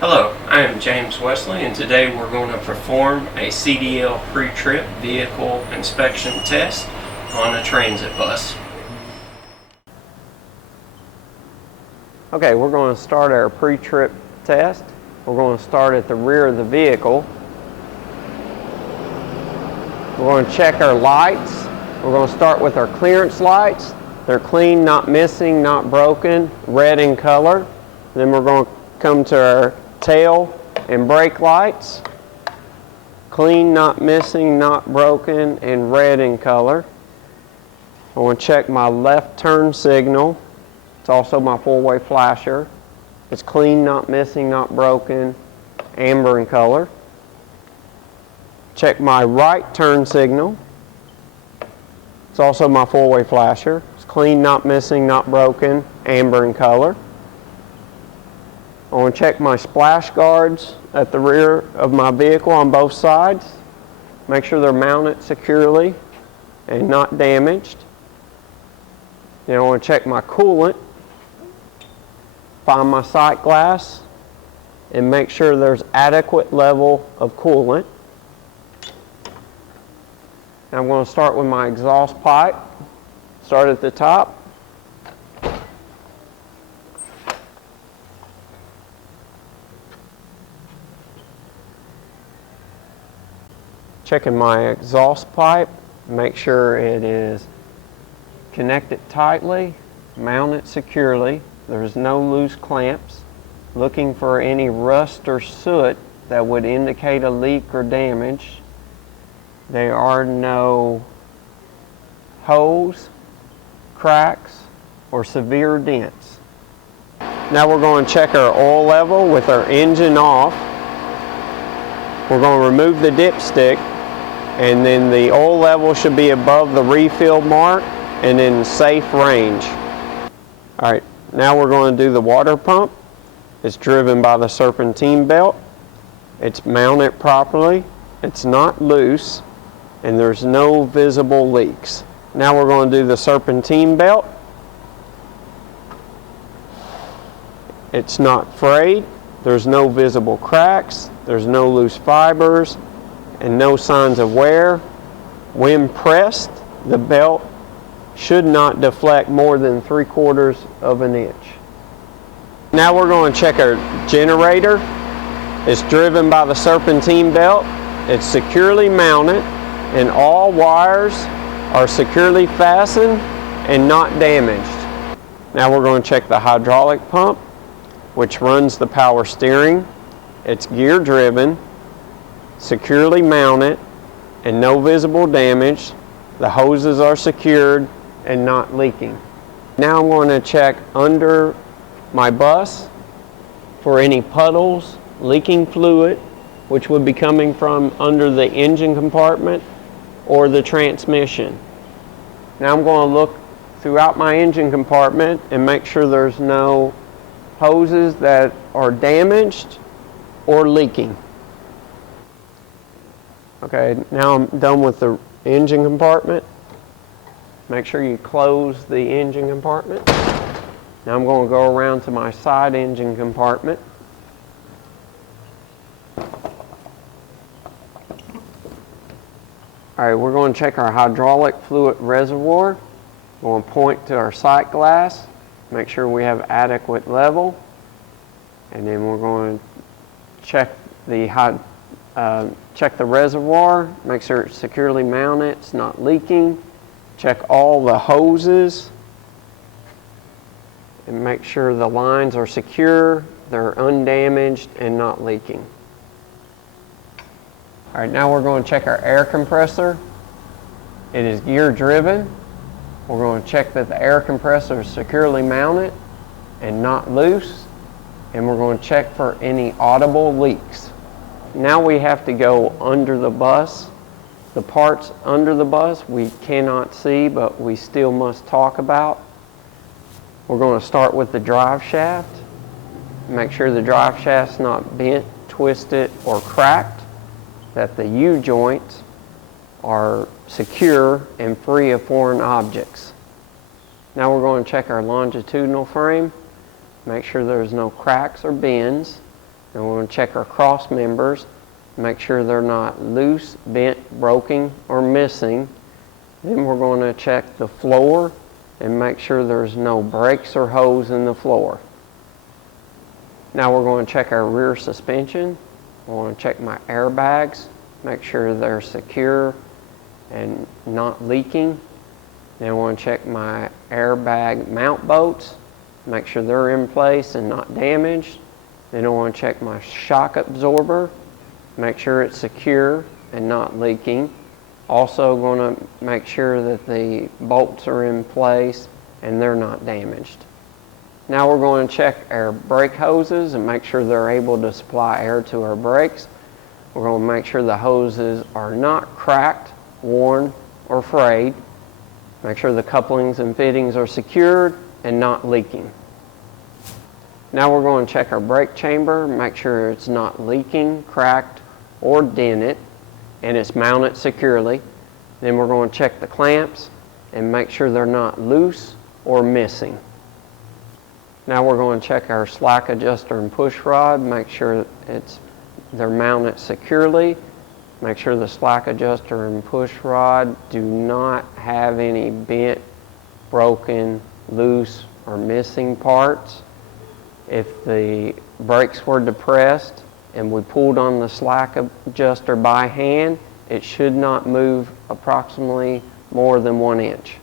Hello, I am James Wesley, and today we're going to perform a CDL pre-trip vehicle inspection test on a transit bus. Okay, we're going to start our pre-trip test. We're going to start at the rear of the vehicle. We're going to check our lights. We're going to start with our clearance lights. They're clean, not missing, not broken, red in color. Then we're going to come to our tail and brake lights. Clean, not missing, not broken, and red in color. I want to check my left turn signal. It's also my four-way flasher. It's clean, not missing, not broken, amber in color. Check my right turn signal. It's also my four-way flasher. It's clean, not missing, not broken, amber in color. I want to check my splash guards at the rear of my vehicle on both sides. Make sure they're mounted securely and not damaged. Then I want to check my coolant, find my sight glass, and make sure there's adequate level of coolant. Now I'm going to start with my exhaust pipe. Start at the top. Checking my exhaust pipe, make sure it is connected tightly, mounted securely. There's no loose clamps. Looking for any rust or soot that would indicate a leak or damage. There are no holes, cracks, or severe dents. Now we're going to check our oil level with our engine off. We're going to remove the dipstick, and then the oil level should be above the refill mark and in safe range. All right, now we're going to do the water pump. It's driven by the serpentine belt. It's mounted properly. It's not loose, and there's no visible leaks. Now we're going to do the serpentine belt. It's not frayed. There's no visible cracks. There's no loose fibers and no signs of wear. When pressed, the belt should not deflect more than 3/4 of an inch. Now we're going to check our generator. It's driven by the serpentine belt. It's securely mounted, and all wires are securely fastened and not damaged. Now we're going to check the hydraulic pump, which runs the power steering. It's gear driven, securely mounted, and no visible damage. The hoses are secured and not leaking. Now I'm going to check under my bus for any puddles, leaking fluid, which would be coming from under the engine compartment or the transmission. Now I'm going to look throughout my engine compartment and make sure there's no hoses that are damaged or leaking. Okay, now I'm done with the engine compartment. Make sure you close the engine compartment. Now I'm going to go around to my side engine compartment. All right, we're going to check our hydraulic fluid reservoir. We're going to point to our sight glass, make sure we have adequate level, and then we're going to check the reservoir, make sure it's securely mounted, it's not leaking. Check all the hoses and make sure the lines are secure, they're undamaged, and not leaking. All right, now we're going to check our air compressor. It is gear driven. We're going to check that the air compressor is securely mounted and not loose, and we're going to check for any audible leaks. Now we have to go under the bus. The parts under the bus we cannot see, but we still must talk about. We're going to start with the drive shaft. Make sure the drive shaft's not bent, twisted, or cracked, that the U-joints are secure and free of foreign objects. Now we're going to check our longitudinal frame. Make sure there's no cracks or bends. And we're going to check our cross members, make sure they're not loose, bent, broken, or missing. Then we're going to check the floor and make sure there's no breaks or holes in the floor. Now we're going to check our rear suspension. We're going to check my airbags, make sure they're secure and not leaking. Then we're going to check my airbag mount bolts, make sure they're in place and not damaged. Then I want to check my shock absorber, make sure it's secure and not leaking. Also going to make sure that the bolts are in place and they're not damaged. Now we're going to check our brake hoses and make sure they're able to supply air to our brakes. We're going to make sure the hoses are not cracked, worn, or frayed. Make sure the couplings and fittings are secured and not leaking. Now we're going to check our brake chamber, make sure it's not leaking, cracked, or dented, and it's mounted securely. Then we're going to check the clamps and make sure they're not loose or missing. Now we're going to check our slack adjuster and push rod, make sure they're mounted securely. Make sure the slack adjuster and push rod do not have any bent, broken, loose, or missing parts. If the brakes were depressed and we pulled on the slack adjuster by hand, it should not move approximately more than 1 inch.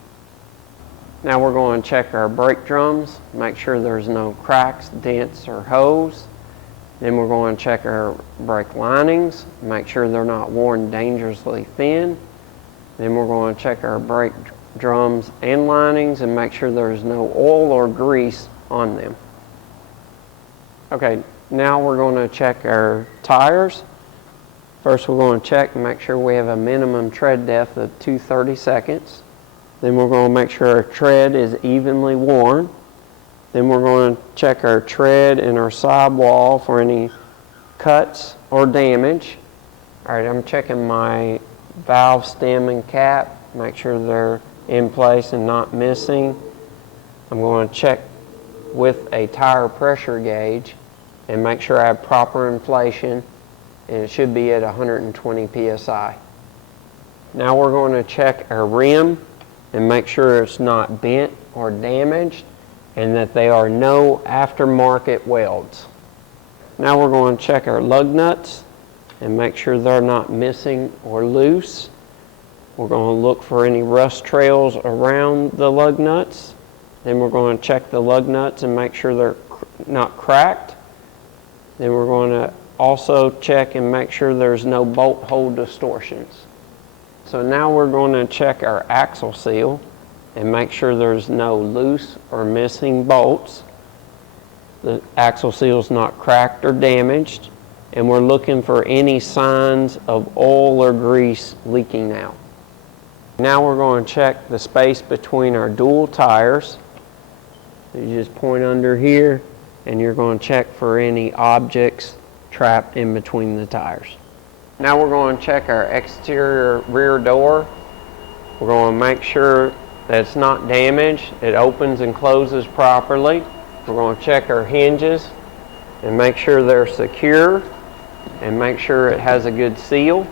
Now we're going to check our brake drums, make sure there's no cracks, dents, or holes. Then we're going to check our brake linings, make sure they're not worn dangerously thin. Then we're going to check our brake drums and linings and make sure there's no oil or grease on them. Okay, now we're going to check our tires. First we're going to check and make sure we have a minimum tread depth of 2/32. Then we're going to make sure our tread is evenly worn. Then we're going to check our tread and our sidewall for any cuts or damage. All right, I'm checking my valve stem and cap, make sure they're in place and not missing. I'm going to check with a tire pressure gauge and make sure I have proper inflation, and it should be at 120 psi. Now we're going to check our rim and make sure it's not bent or damaged and that there are no aftermarket welds. Now we're going to check our lug nuts and make sure they're not missing or loose. We're going to look for any rust trails around the lug nuts. Then we're going to check the lug nuts and make sure they're not cracked. Then we're going to also check and make sure there's no bolt hole distortions. So now we're going to check our axle seal and make sure there's no loose or missing bolts. The axle seal is not cracked or damaged, and we're looking for any signs of oil or grease leaking out. Now we're going to check the space between our dual tires. You just point under here and you're going to check for any objects trapped in between the tires. Now we're going to check our exterior rear door. We're going to make sure that it's not damaged, it opens and closes properly. We're going to check our hinges and make sure they're secure and make sure it has a good seal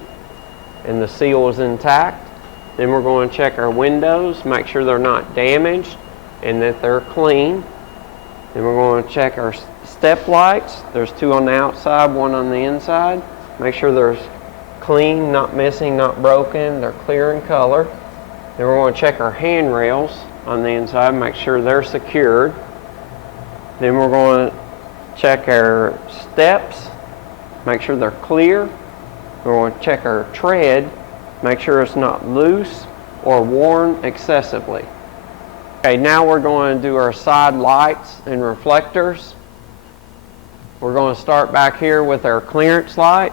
and the seal is intact. Then we're going to check our windows, make sure they're not damaged and that they're clean. Then we're going to check our step lights. There's 2 on the outside, 1 on the inside. Make sure they're clean, not missing, not broken. They're clear in color. Then we're going to check our handrails on the inside, make sure they're secured. Then we're going to check our steps, make sure they're clear. We're going to check our tread, make sure it's not loose or worn excessively. Okay, now we're going to do our side lights and reflectors. We're going to start back here with our clearance light.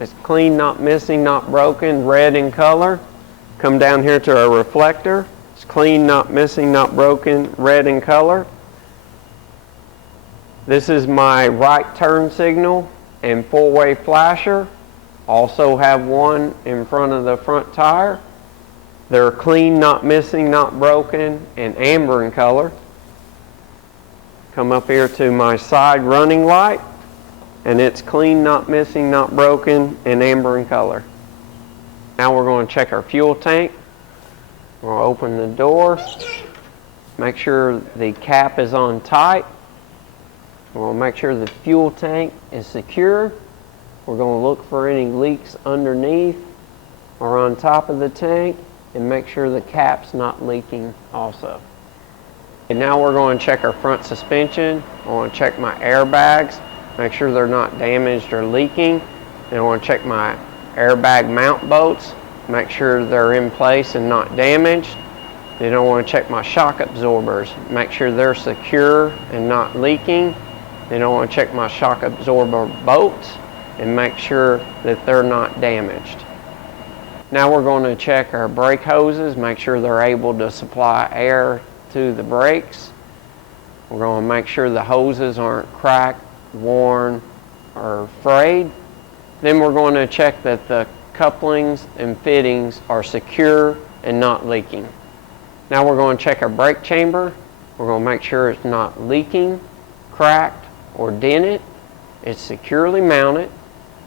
It's clean, not missing, not broken, red in color. Come down here to our reflector. It's clean, not missing, not broken, red in color. This is my right turn signal and 4-way flasher. Also have 1 in front of the front tire. They're clean, not missing, not broken, and amber in color. Come up here to my side running light and it's clean, not missing, not broken, and amber in color. Now we're going to check our fuel tank. We'll open the door, make sure the cap is on tight. We'll make sure the fuel tank is secure. We're going to look for any leaks underneath or on top of the tank and make sure the cap's not leaking also. And now we're going to check our front suspension. I want to check my airbags, make sure they're not damaged or leaking. And I want to check my airbag mount bolts, make sure they're in place and not damaged. Then I want to check my shock absorbers, make sure they're secure and not leaking. Then I want to check my shock absorber bolts and make sure that they're not damaged. Now we're going to check our brake hoses, make sure they're able to supply air to the brakes. We're going to make sure the hoses aren't cracked, worn, or frayed. Then we're going to check that the couplings and fittings are secure and not leaking. Now we're going to check our brake chamber. We're going to make sure it's not leaking, cracked, or dented. It's securely mounted.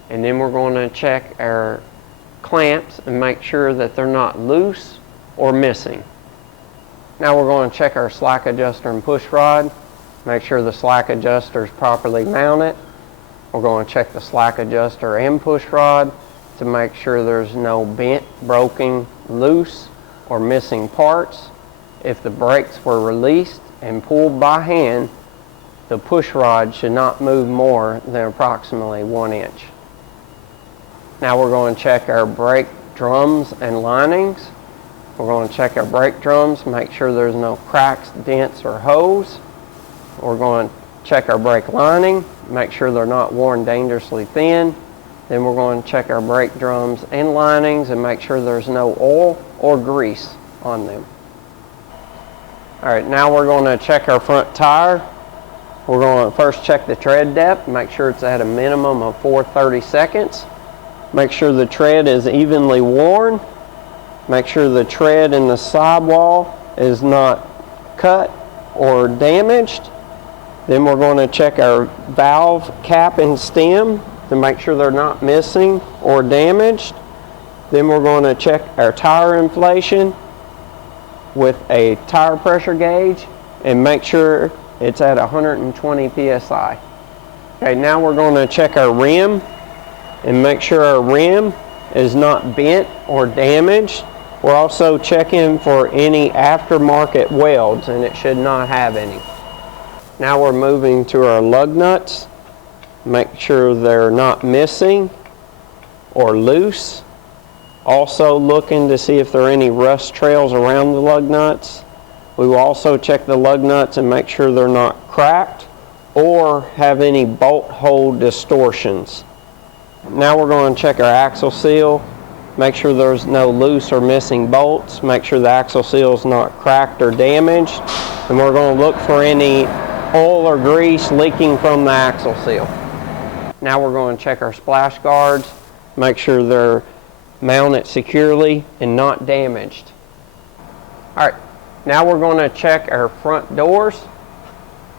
And then we're going to check our clamps and make sure that they're not loose or missing. Now we're going to check our slack adjuster and push rod. Make sure the slack adjuster is properly mounted. We're going to check the slack adjuster and push rod to make sure there's no bent, broken, loose, or missing parts. If the brakes were released and pulled by hand, the push rod should not move more than approximately 1 inch. Now we're going to check our brake drums and linings. We're going to check our brake drums, make sure there's no cracks, dents, or holes. We're going to check our brake lining, make sure they're not worn dangerously thin. Then we're going to check our brake drums and linings and make sure there's no oil or grease on them. Alright, now we're going to check our front tire. We're going to first check the tread depth, make sure it's at a minimum of 4/32. Make sure the tread is evenly worn. Make sure the tread in the sidewall is not cut or damaged. Then we're going to check our valve cap and stem to make sure they're not missing or damaged. Then we're going to check our tire inflation with a tire pressure gauge and make sure it's at 120 psi. Okay, now we're going to check our rim and make sure our rim is not bent or damaged. We're also checking for any aftermarket welds, and it should not have any. Now we're moving to our lug nuts. Make sure they're not missing or loose. Also looking to see if there are any rust trails around the lug nuts. We will also check the lug nuts and make sure they're not cracked or have any bolt hole distortions. Now we're going to check our axle seal. Make sure there's no loose or missing bolts. Make sure the axle seal is not cracked or damaged. And we're going to look for any oil or grease leaking from the axle seal. Now we're going to check our splash guards. Make sure they're mounted securely and not damaged. Alright, now we're going to check our front doors,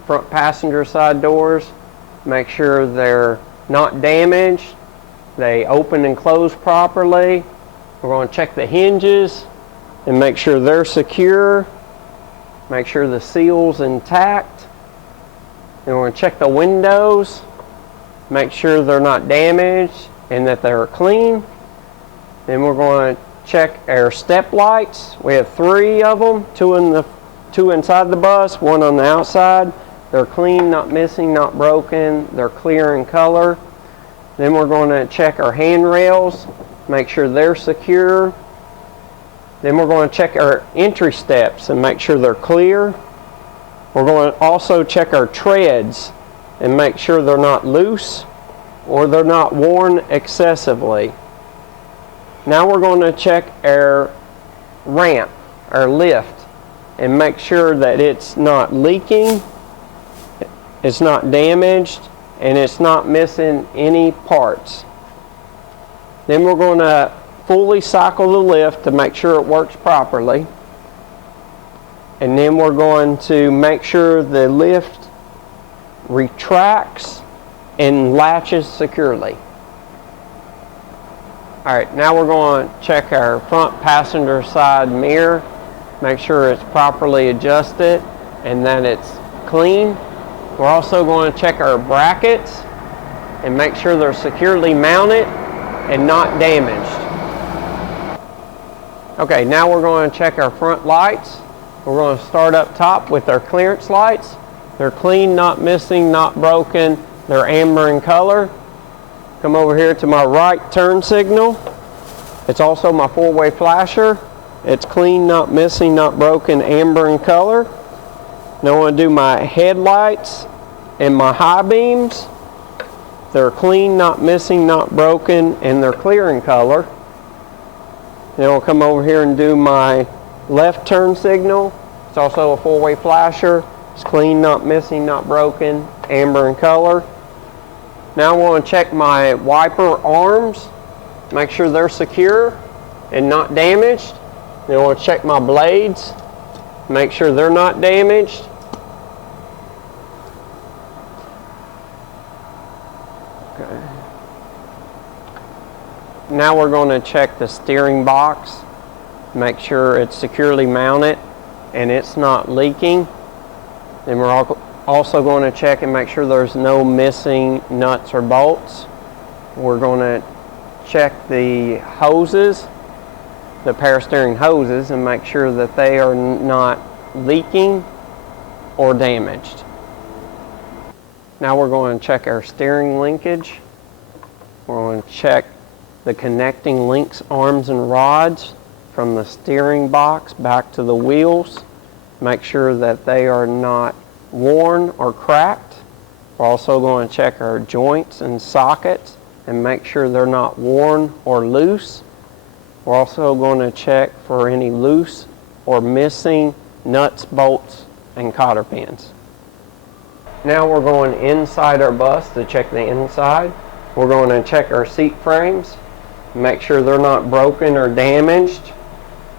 front passenger side doors. Make sure they're not damaged. They open and close properly. We're going to check the hinges and make sure they're secure. Make sure the seal's intact. And we're going to check the windows. Make sure they're not damaged and that they're clean. Then we're going to check our step lights. We have 3 of them, two inside the bus, 1 on the outside. They're clean, not missing, not broken. They're clear in color. Then we're going to check our handrails, make sure they're secure. Then we're going to check our entry steps and make sure they're clear. We're going to also check our treads and make sure they're not loose or they're not worn excessively. Now we're going to check our ramp, our lift, and make sure that it's not leaking, it's not damaged, and it's not missing any parts. Then we're going to fully cycle the lift to make sure it works properly. And then we're going to make sure the lift retracts and latches securely. Alright, now we're going to check our front passenger side mirror, make sure it's properly adjusted and that it's clean. We're also going to check our brackets and make sure they're securely mounted and not damaged. Okay, now we're going to check our front lights. We're going to start up top with our clearance lights. They're clean, not missing, not broken. They're amber in color. Come over here to my right turn signal. It's also my four-way flasher. It's clean, not missing, not broken, amber in color. Now I want to do my headlights and my high beams. They're clean, not missing, not broken, and they're clear in color. Then I'll come over here and do my left turn signal. It's also a four-way flasher. It's clean, not missing, not broken, amber in color. Now I want to check my wiper arms, make sure they're secure and not damaged. Then I want to check my blades, make sure they're not damaged. Okay. Now we're going to check the steering box, make sure it's securely mounted and it's not leaking. Then we're also going to check and make sure there's no missing nuts or bolts. We're going to check the hoses, the power steering hoses, and make sure that they are not leaking or damaged. Now we're going to check our steering linkage. We're going to check the connecting links, arms, and rods from the steering box back to the wheels. Make sure that they are not worn or cracked. We're also going to check our joints and sockets and make sure they're not worn or loose. We're also going to check for any loose or missing nuts, bolts, and cotter pins. Now we're going inside our bus to check the inside. We're going to check our seat frames, make sure they're not broken or damaged.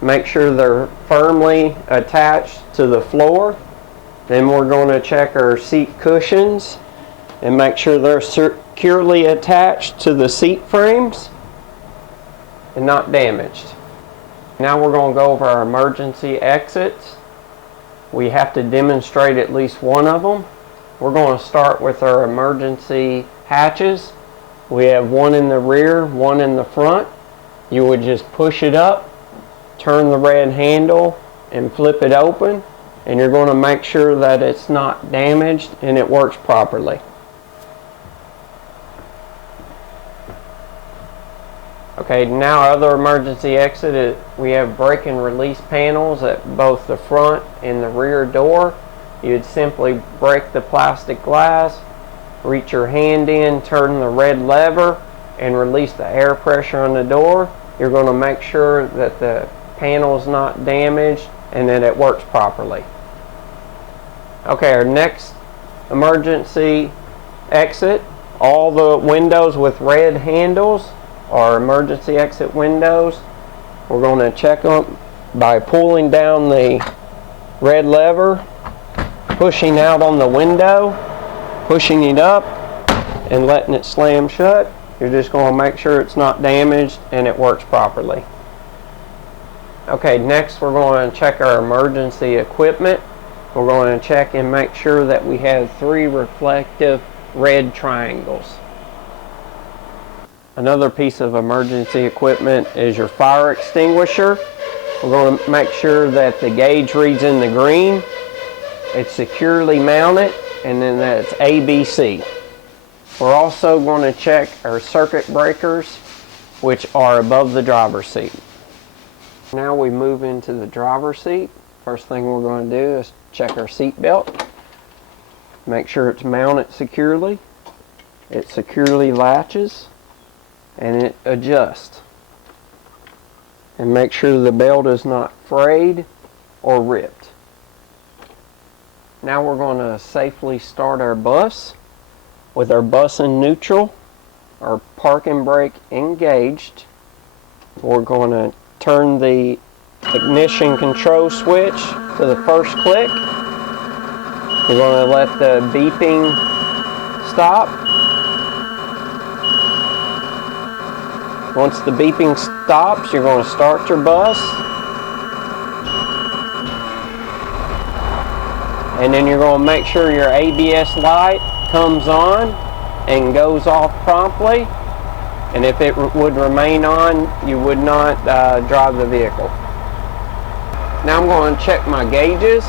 Make sure they're firmly attached to the floor. Then we're going to check our seat cushions and make sure they're securely attached to the seat frames and not damaged. Now we're going to go over our emergency exits. We have to demonstrate at least one of them. We're going to start with our emergency hatches. We have one in the rear, one in the front. You would just push it up, turn the red handle, and flip it open, and you're going to make sure that it's not damaged and it works properly. Okay, now our other emergency exit is we have brake and release panels at both the front and the rear door. You'd simply break the plastic glass, reach your hand in, turn the red lever, and release the air pressure on the door. You're going to make sure that the panel is not damaged and that it works properly. Okay, our next emergency exit, all the windows with red handles are emergency exit windows. We're going to check them by pulling down the red lever, pushing out on the window, pushing it up, and letting it slam shut. You're just going to make sure it's not damaged and it works properly. Okay, next we're going to check our emergency equipment. We're going to check and make sure that we have 3 reflective red triangles. Another piece of emergency equipment is your fire extinguisher. We're going to make sure that the gauge reads in the green, it's securely mounted, and then that it's ABC. We're also going to check our circuit breakers, which are above the driver's seat. Now we move into the driver's seat. First thing we're going to do is check our seat belt. Make sure it's mounted securely. It securely latches and it adjusts. And make sure the belt is not frayed or ripped. Now we're going to safely start our bus with our bus in neutral, our parking brake engaged. We're going to turn the ignition control switch to the first click. You're going to let the beeping stop. Once the beeping stops, you're going to start your bus. And then you're going to make sure your ABS light comes on and goes off promptly. And if it would remain on, you would not drive the vehicle. Now I'm going to check my gauges.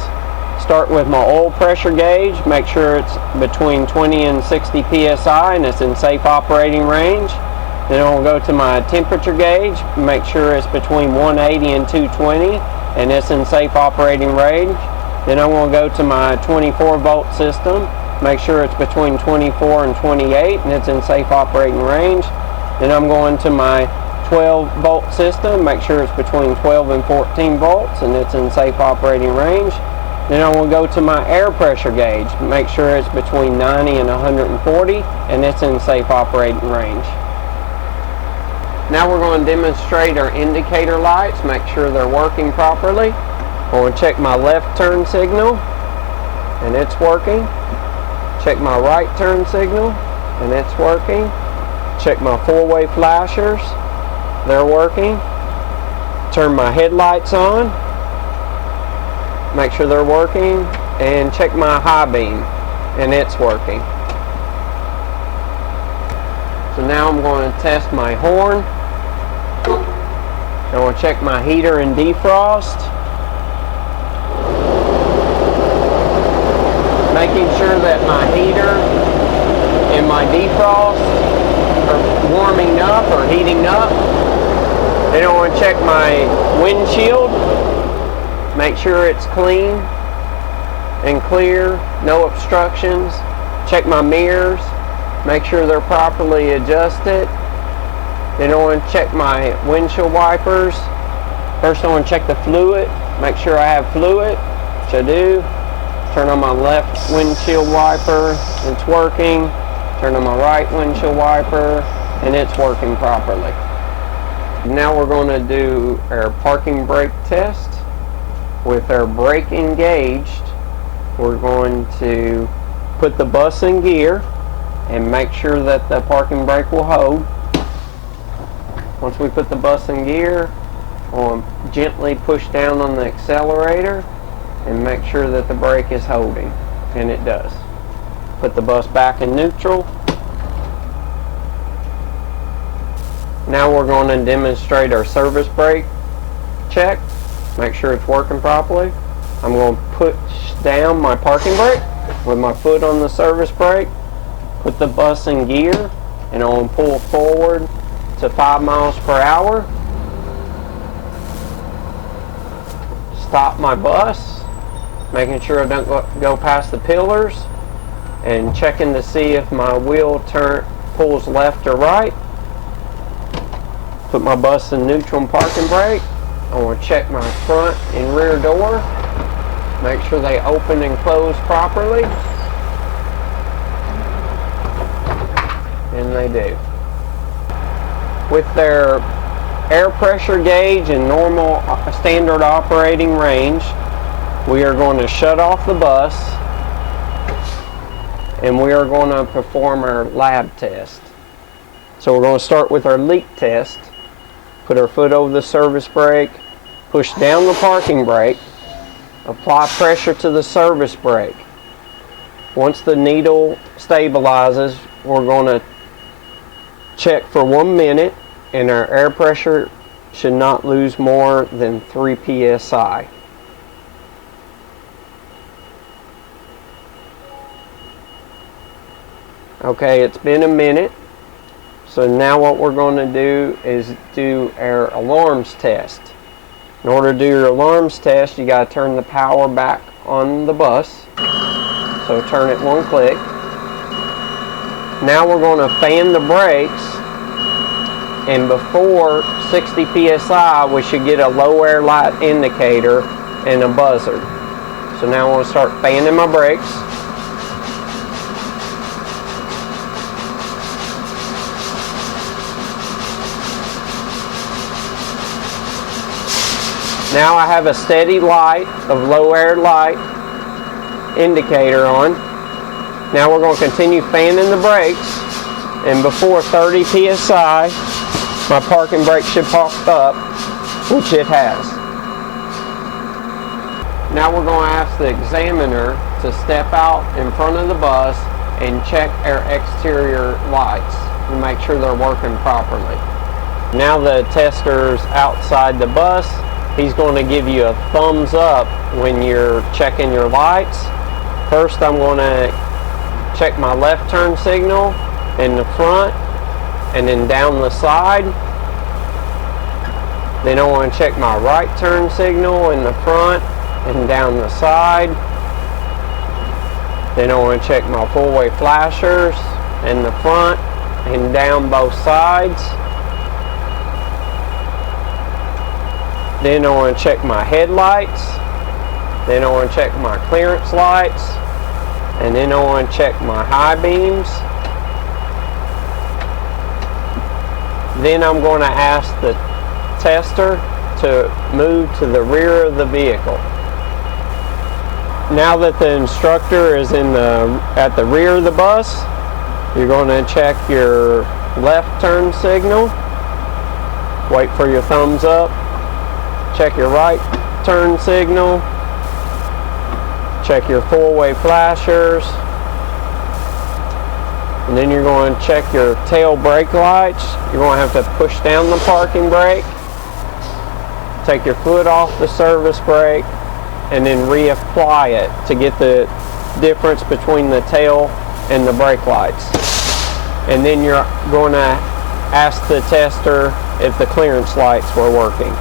Start with my oil pressure gauge. Make sure it's between 20 and 60 psi and it's in safe operating range. Then I'll go to my temperature gauge. Make sure it's between 180 and 220 and it's in safe operating range. Then I'm going to go to my 24 volt system. Make sure it's between 24 and 28 and it's in safe operating range. Then I'm going to my 12 volt system. Make sure it's between 12 and 14 volts and it's in safe operating range. Then I will go to my air pressure gauge. Make sure it's between 90 and 140 and it's in safe operating range. Now we're going to demonstrate our indicator lights. Make sure they're working properly. I'm going to check my left turn signal and it's working. Check my right turn signal and it's working. Check my four-way flashers. They're working. Turn my headlights on. Make sure they're working, and check my high beam and it's working. So now I'm going to test my horn. I want to check my heater and defrost. Making sure that my heater and my defrost are warming up or heating up. Then I want to check my windshield. Make sure it's clean and clear, no obstructions. Check my mirrors, make sure they're properly adjusted. Then I want to check my windshield wipers. First I want to check the fluid, make sure I have fluid, which I do. Turn on my left windshield wiper, it's working. Turn on my right windshield wiper, and it's working properly. Now we're going to do our parking brake test. With our brake engaged, we're going to put the bus in gear and make sure that the parking brake will hold. Once we put the bus in gear, we'll gently push down on the accelerator and make sure that the brake is holding, and it does. Put the bus back in neutral. Now we're going to demonstrate our service brake check. Make sure it's working properly. I'm going to push down my parking brake with my foot on the service brake, put the bus in gear, and I'm going to pull forward to 5 miles per hour. Stop my bus, making sure I don't go past the pillars, and checking to see if my wheel pulls left or right. Put my bus in neutral and parking brake. I want to check my front and rear door, make sure they open and close properly, and they do. With their air pressure gauge and normal standard operating range, we are going to shut off the bus and we are going to perform our lab test. So we're going to start with our leak test. Put our foot over the service brake, push down the parking brake, apply pressure to the service brake. Once the needle stabilizes, we're going to check for 1 minute, and our air pressure should not lose more than 3 psi. Okay, it's been a minute. So now what we're going to do is do our alarms test. In order to do your alarms test, you got to turn the power back on the bus. So turn it 1 click. Now we're going to fan the brakes, and before 60 psi we should get a low air light indicator and a buzzer. So now I'm going to start fanning my brakes. Now I have a steady light of low air light indicator on. Now we're going to continue fanning the brakes, and before 30 psi my parking brake should pop up, which it has. Now we're going to ask the examiner to step out in front of the bus and check our exterior lights and make sure they're working properly. Now the tester's outside the bus. He's going to give you a thumbs up when you're checking your lights. First, I'm going to check my left turn signal in the front and then down the side. Then I want to check my right turn signal in the front and down the side. Then I want to check my four-way flashers in the front and down both sides. Then I want to check my headlights. Then I want to check my clearance lights. And then I want to check my high beams. Then I'm going to ask the tester to move to the rear of the vehicle. Now that the instructor is at the rear of the bus, you're going to check your left turn signal. Wait for your thumbs up. Check your right turn signal. Check your four-way flashers. And then you're going to check your tail brake lights. You're going to have to push down the parking brake. Take your foot off the service brake and then reapply it to get the difference between the tail and the brake lights. And then you're going to ask the tester if the clearance lights were working.